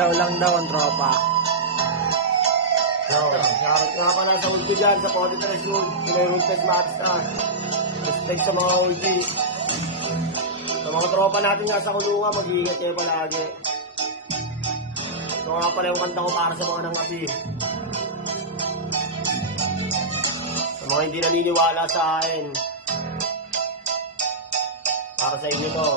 daw lang daw ang tropa. Shoutout nga pala sa ulti dyan, sa Podi Treswood. Pinay-Runtes Matis na. Respect sa mga ulti. Sa mga tropa natin nga sa kulungan, mag-iingat kayo palagi. Ito nga pala yung kanta ko para sa mga nangapi. Sa mga hindi naniniwala sa akin. Para sa inyo to.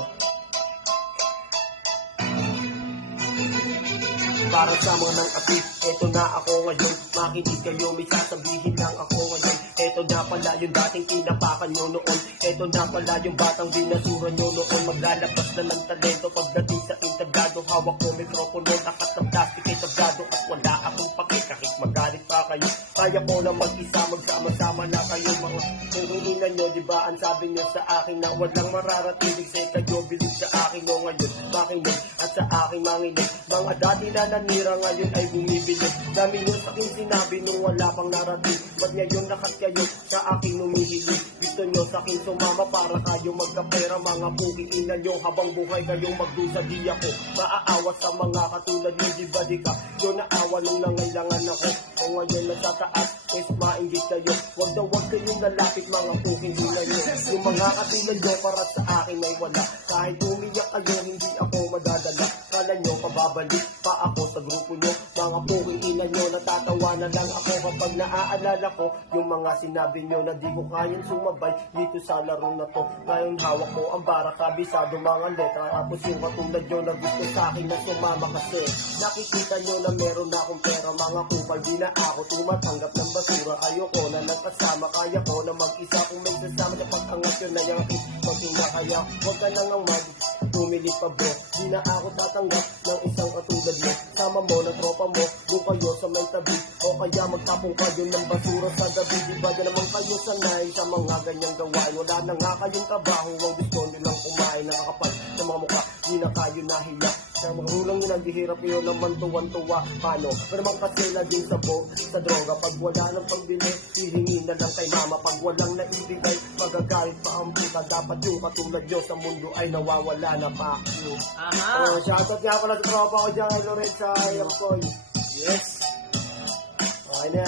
Para sa mga nang-api, eto na ako ngayon. Makinig kayo, may sasabihin lang ako ngayon. Eto na pala yung dating tinapakan nyo noon. Eto na pala yung batang binasura nyo noon. Maglalabas na ng talento pagdating sa entablado. Hawak ko mikropono, takat ng plastic ay tablado. At wala akong paki, kahit magalit pa kayo. Kaya ko na mag-isa, magsama-sama na kayo. Mga huhulinan nyo, diba ang sabi nyo sa akin na walang mararatilig sa kayo. Bilib sa akin o ngayon, makinig at sa aking manginig. Mga dati na nanira ngayon ay bumibili. Dami nyo sa aking sinabi nung wala pang narating. Ba't ngayon lakat kayo sa aking numihili? Gusto nyo sa aking sumama para kayo magkapera. Mga bukiinan nyo habang buhay kayong magdusa. Di ako maaawa sa mga katulad nyo. Di ba di ka yun naawa nung nangailangan ako? O ngayon na sa taas is mainggit kayo. Huwag na huwag kayong lalapit mga bukiinan nyo. Yung mga katulad nyo para sa akin ay wala. Kahit umiyak kayo hindi ako madadala. Kala nyo pababalik pa ako sa grupo nyo. Mga pukiinan nyo, natatawa na lang ako kapag naaalala ko yung mga sinabi nyo na di ko kayang sumabay dito sa laro na to. Ngayon hawak ko ang bara, kabisado mga letra. Tapos yung katulad nyo na gusto sa akin na sumama kasi nakikita nyo na meron na akong pera. Mga kupal, di na ako tumatanggap ng basura. Ayoko na nagkasama, kaya ko na mag-isa. Kung may sasama sa pag-angat yun na yung aking paghinga. Kaya huwag ka nang ang tumilit pa bro. Di na ako tatanggap ng isang katulad mo. Sama mo na tropa mo, doon kayo sa may tabi. O kaya magtapong kayo ng basura sa gabi. Di ba yan naman kayo sanay sa mga ganyang gawain? Wala na nga kayong trabaho, ang gusto nilang kumain. Nakakapal sa mga mukha, di na kayo nahiya. Sa mga ulang yun, naghihirap yun naman tuwan-tuwa. Paano? Pero naman kasi na din sa droga. Pag wala ng pambili, hihingi na lang kay mama. Pag walang naibigay, magagalit pa ang buka. Dapat yung katulad nyo sa mundo ay nawawala na pa. Shoutout nga pala sa tropa ko dyan kay Lorenza Yapsoy. Yes. Okay na.